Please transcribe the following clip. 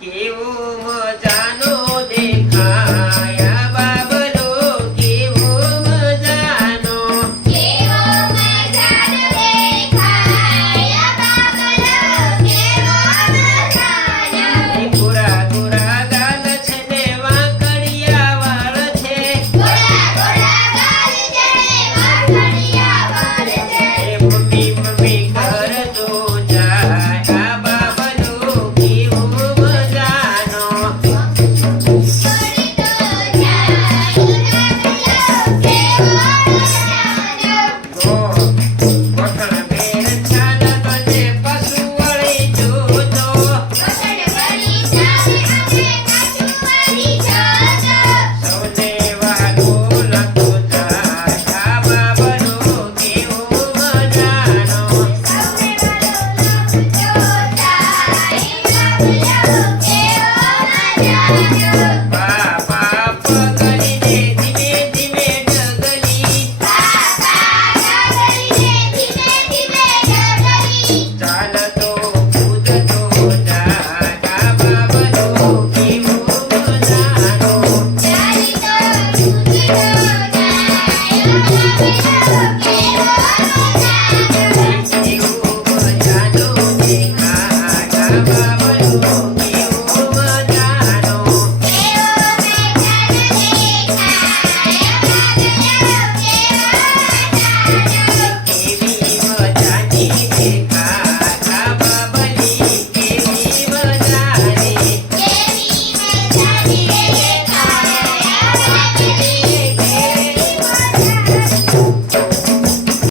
કેવો મજાનો દેખાય આ બાબલો કેવો મજાનો ગોરા ગોરા ગાલ છે ને વાંકડિયા વાળ છે એ મમ્મી મમ્મી કરતો જાય આ બાબલો કેવો મજાનો ગોઠણ બેર છાન બને પશુ વળી જોતો સૌને વાલો લખતો જાય આ બાબલો કેવો મજાનો Yeah.